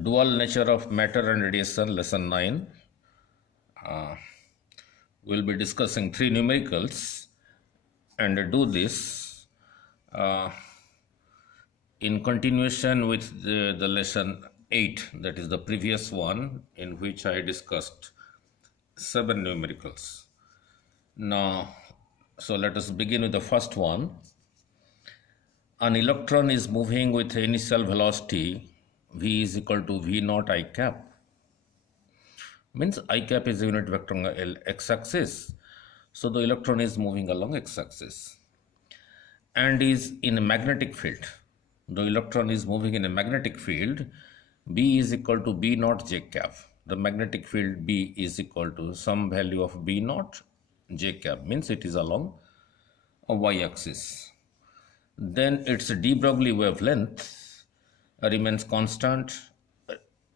Dual nature of matter and radiation, lesson 9. We'll be discussing three numericals and do this in continuation with the lesson 8, that is the previous one, in which I discussed 7 numericals. Now, so let us begin with the first one. An electron is moving with initial velocity v is equal to v naught I cap. Means I cap is a unit vector on the x-axis. So the electron is moving along x-axis and is in a magnetic field. The electron is moving in a magnetic field. B is equal to B naught J cap. The magnetic field B is equal to some value of B naught J cap, means it is along a y-axis. Then its de Broglie wavelength remains constant,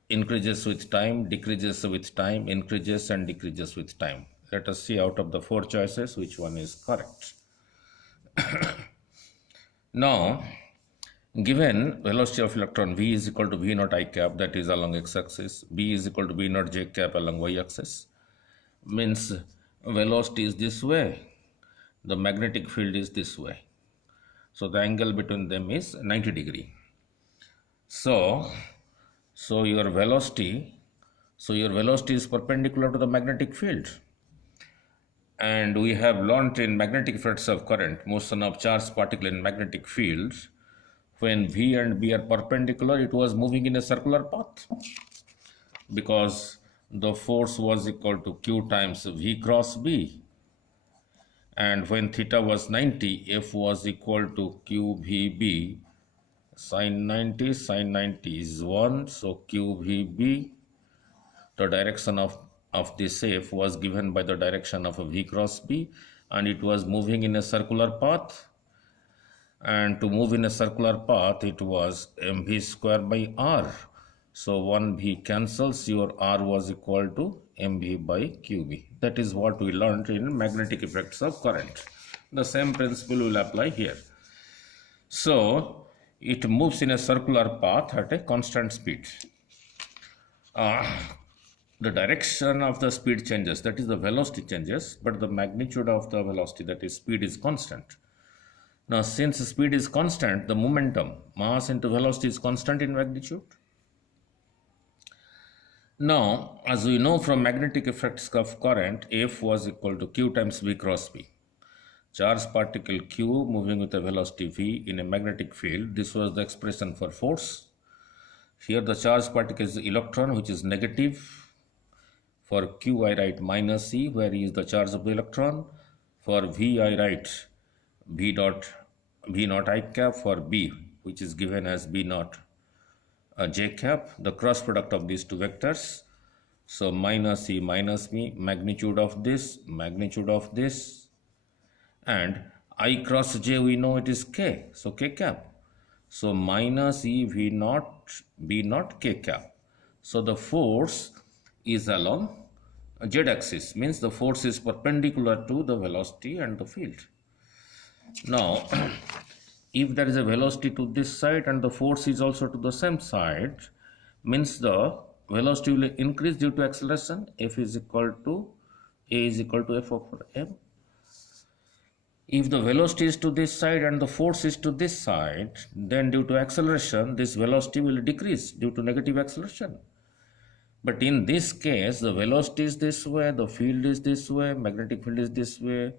increases with time, decreases with time, increases and decreases with time. Let us see out of the 4 choices which one is correct. Now, given velocity of electron v is equal to v naught I cap, that is along x-axis, b is equal to b naught j cap along y-axis, means velocity is this way, the magnetic field is this way. So the angle between them is 90 degree. So your velocity is perpendicular to the magnetic field. And we have learnt in magnetic effects of current, motion of charged particle in magnetic fields, when V and B are perpendicular, it was moving in a circular path because the force was equal to Q times V cross B. And when theta was 90, F was equal to QVB. Sin 90 is 1, so QVB, the direction of this F was given by the direction of V cross B, and it was moving in a circular path. And to move in a circular path, it was mv square by r. So 1v cancels, your r was equal to mv by qb. That is what we learned in magnetic effects of current. The same principle will apply here. So it moves in a circular path at a constant speed. The direction of the speed changes, that is the velocity changes, but the magnitude of the velocity, that is speed, is constant. Now, since speed is constant, the momentum, mass into velocity, is constant in magnitude. Now, as we know from magnetic effects of current, F was equal to Q times V cross B. Charged particle Q moving with a velocity V in a magnetic field. This was the expression for force. Here the charged particle is the electron, which is negative. For Q I write minus E, where E is the charge of the electron. For V I write V naught I cap. For B, which is given as B naught J cap, the cross product of these two vectors. So minus E minus me, magnitude of this, and I cross J, we know it is K, so K cap. So minus E V naught B naught K cap. So the force is along Z axis, means the force is perpendicular to the velocity and the field. Now, if there is a velocity to this side and the force is also to the same side, means the velocity will increase due to acceleration. F is equal to A is equal to F over M. If the velocity is to this side and the force is to this side, then due to acceleration, this velocity will decrease due to negative acceleration. But in this case, the velocity is this way, the field is this way, magnetic field is this way,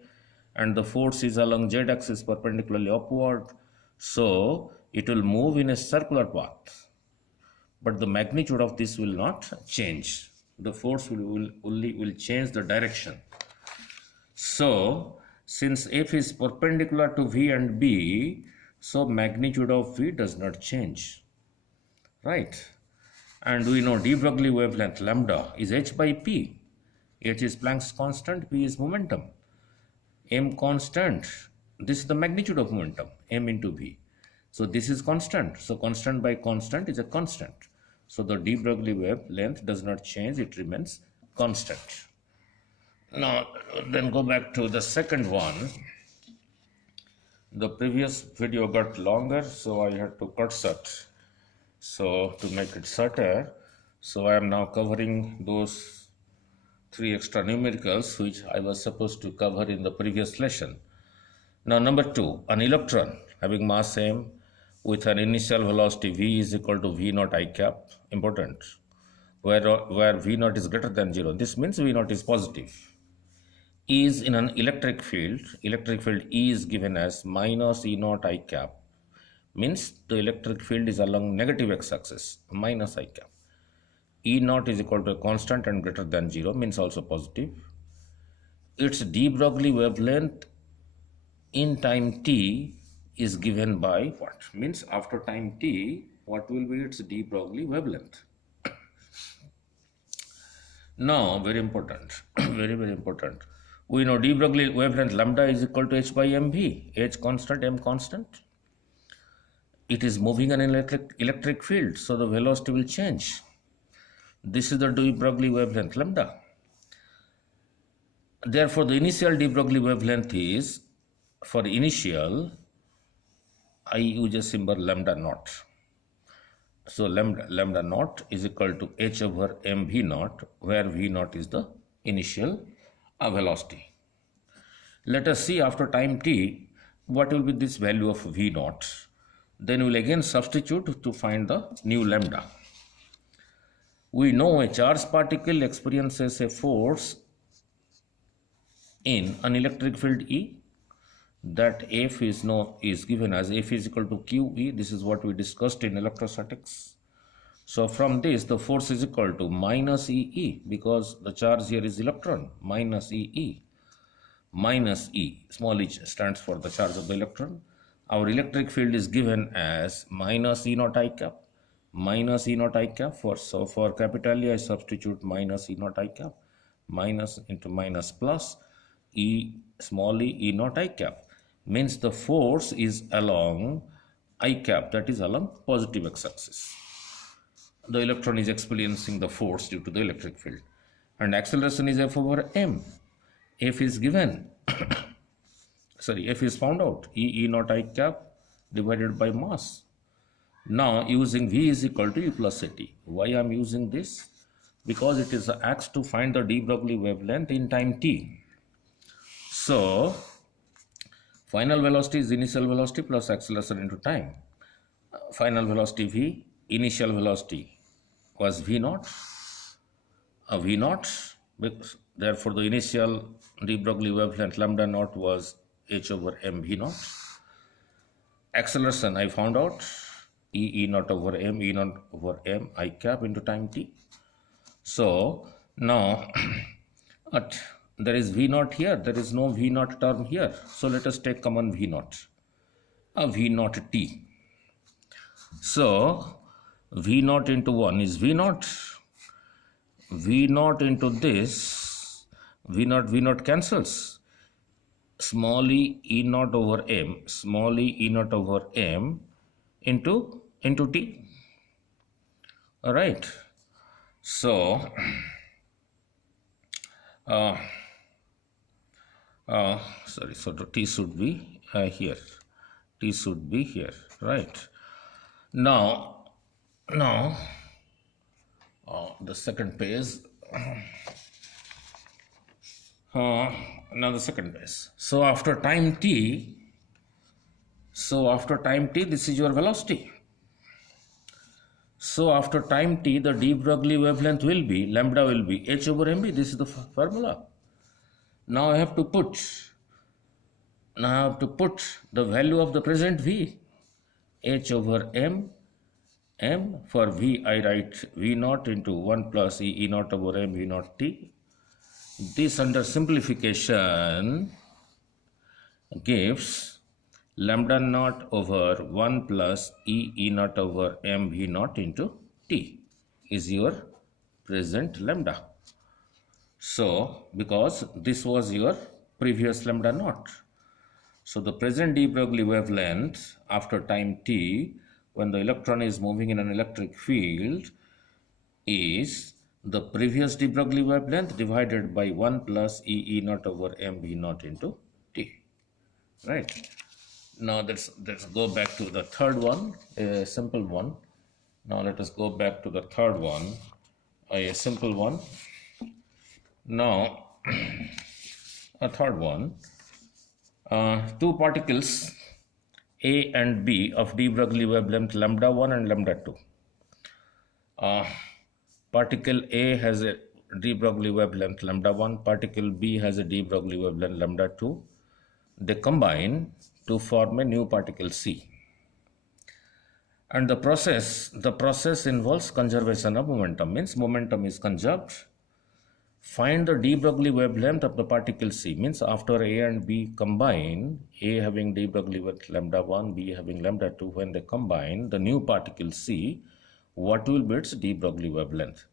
and the force is along Z axis perpendicularly upward. So it will move in a circular path. But the magnitude of this will not change. The force will only change the direction. So since F is perpendicular to V and B, so magnitude of V does not change. Right? And we know de Broglie wavelength lambda is h by p. H is Planck's constant, p is momentum. M constant, this is the magnitude of momentum, m into v. So this is constant. So constant by constant is a constant. So the de Broglie wavelength does not change, it remains constant. Now then go back to the second one. The previous video got longer, so I had to cut short. So to make it shorter, so I am now covering those three extra numericals which I was supposed to cover in the previous lesson. Now number 2, an electron having mass m with an initial velocity v is equal to v naught I cap, important, where v naught is greater than 0. This means v naught is positive. Is in an electric field E is given as minus E naught I cap, means the electric field is along negative x-axis, minus I cap. E naught is equal to a constant and greater than 0, means also positive. Its de Broglie wavelength in time t is given by what? Means after time t, what will be its de Broglie wavelength? Now, very important, very important. We know de Broglie wavelength lambda is equal to h by mv, h constant, m constant. It is moving an electric field, so the velocity will change. This is the de Broglie wavelength lambda. Therefore, the initial de Broglie wavelength is, for initial, I use a symbol lambda naught. So lambda naught is equal to h over mv naught, where v naught is the initial velocity. Let us see after time t what will be this value of v naught. Then we will again substitute to find the new lambda. We know a charged particle experiences a force in an electric field E. That F is given as F is equal to QE. This is what we discussed in electrostatics. So from this, the force is equal to minus EE, because the charge here is electron, minus EE. Minus E, small e stands for the charge of the electron. Our electric field is given as minus E naught I cap, minus E naught I cap. So for capital E, I substitute minus E naught I cap, minus into minus plus E, small e naught I cap. Means the force is along I cap, that is along positive x-axis. The electron is experiencing the force due to the electric field. And acceleration is F over m. F is given, sorry, F is found out, E naught I cap divided by mass. Now using V is equal to U plus AT. Why I am using this? Because it is asked to find the de Broglie wavelength in time t. So final velocity is initial velocity plus acceleration into time. Final velocity v, initial velocity was v naught, v naught. Therefore, the initial de Broglie wavelength lambda naught was h over m v naught. Acceleration I found out, e naught over m, e naught over m I cap into time t. So now there is v naught here, there is no v naught term here. So let us take common v naught, a v naught t. So v naught into 1 is v naught. V naught into this, v naught cancels. Small e naught over m, small e naught over m into t. All right. So sorry, so the t should be here. T should be here, right? Now the second page. Now the second page. So after time t, this is your velocity. So after time t, the de Broglie wavelength will be, lambda will be h over mv. This is the formula. Now I have to put the value of the present v, h over m. For v, I write v naught into 1 plus e naught over m v naught t. This under simplification gives lambda naught over 1 plus e naught over m v naught into t is your present lambda. So because this was your previous lambda naught. So the present de Broglie wavelength after time t, when the electron is moving in an electric field, is the previous de Broglie wavelength divided by 1 plus e naught over m v naught into t. Right. Now let's go back to the third one, a simple one. Now let us go back to the third one, a simple one. Now, a third one, two particles A and B of de Broglie wavelength lambda 1 and lambda 2. Particle A has a de Broglie wavelength lambda 1, particle B has a de Broglie wavelength lambda 2. They combine to form a new particle C. And the process involves conservation of momentum, means momentum is conserved. Find the de Broglie wavelength of the particle C, means after A and B combine, A having de Broglie with lambda 1, B having lambda 2, when they combine the new particle C, what will be its de Broglie wavelength?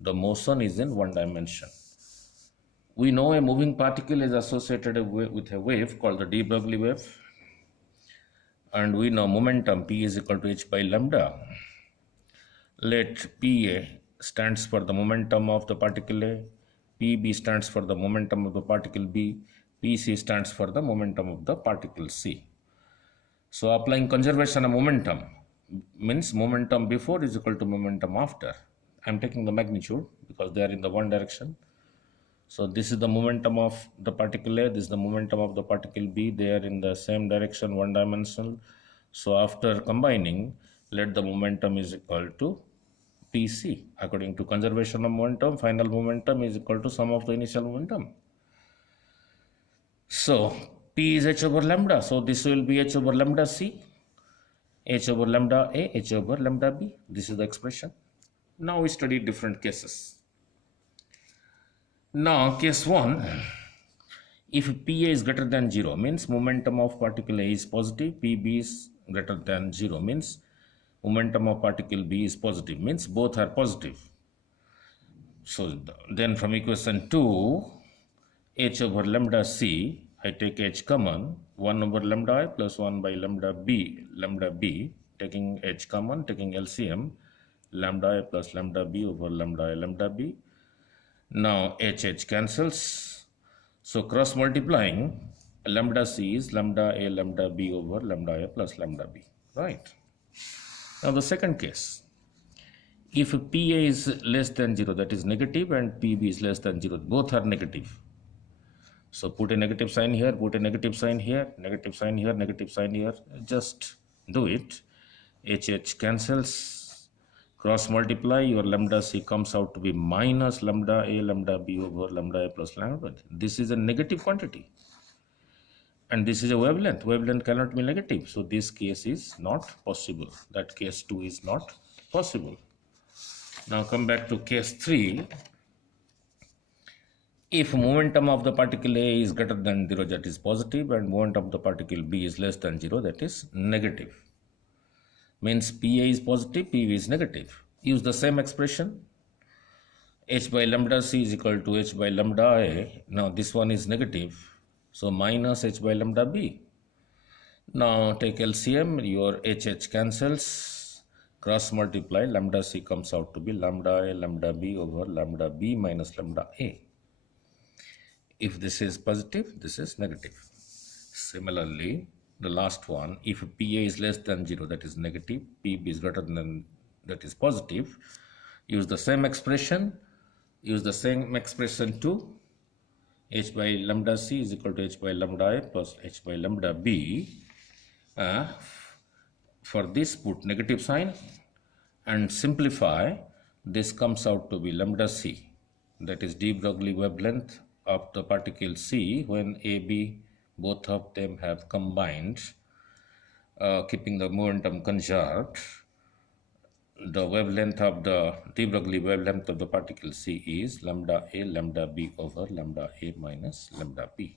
The motion is in one dimension. We know a moving particle is associated with a wave called the de Broglie wave. And we know momentum P is equal to h by lambda. Let PA stands for the momentum of the particle A, PB stands for the momentum of the particle B, PC stands for the momentum of the particle C. So applying conservation of momentum means momentum before is equal to momentum after. I am taking the magnitude because they are in the one direction. So this is the momentum of the particle A, this is the momentum of the particle B, they are in the same direction, one dimensional. So after combining, let the momentum is equal to PC. According to conservation of momentum, final momentum is equal to sum of the initial momentum. So P is h over lambda, so this will be h over lambda C, h over lambda A, h over lambda B. This is the expression. Now we study different cases. Now case 1, if PA is greater than 0 means momentum of particle A is positive, PB is greater than 0 means momentum of particle B is positive, means both are positive. So then from equation 2, h over lambda C, I take h common, 1 over lambda I plus 1 by lambda B, taking h common, taking LCM, lambda I plus lambda B over lambda I, lambda B. Now h cancels, so cross multiplying, lambda C is lambda A lambda B over lambda A plus lambda B, right? Now the second case, if PA is less than 0, that is negative, and PB is less than 0, both are negative. So put a negative sign here, put a negative sign here, negative sign here, negative sign here, just do it. H cancels. Cross multiply, your lambda C comes out to be minus lambda A lambda B over lambda A plus lambda B. This is a negative quantity. And this is a wavelength. Wavelength cannot be negative. So this case is not possible. That case 2 is not possible. Now come back to case 3. If momentum of the particle A is greater than 0, that is positive, and momentum of the particle B is less than 0, that is negative. Means PA is positive, PV is negative. Use the same expression. H by lambda C is equal to H by lambda A. Now this one is negative, so minus H by lambda B. Now take LCM, your H cancels, cross multiply, lambda C comes out to be lambda A lambda B over lambda B minus lambda A. If this is positive, this is negative. Similarly, the last one, if PA is less than 0, that is negative, PB is greater than, that is positive, use the same expression, to H by lambda C is equal to H by lambda A plus H by lambda B. For this, put negative sign and simplify. This comes out to be lambda C, that is de Broglie wavelength of the particle C when AB, both of them have combined, keeping the momentum conserved. The wavelength of the de Broglie wavelength of the particle C is lambda A lambda B over lambda A minus lambda B.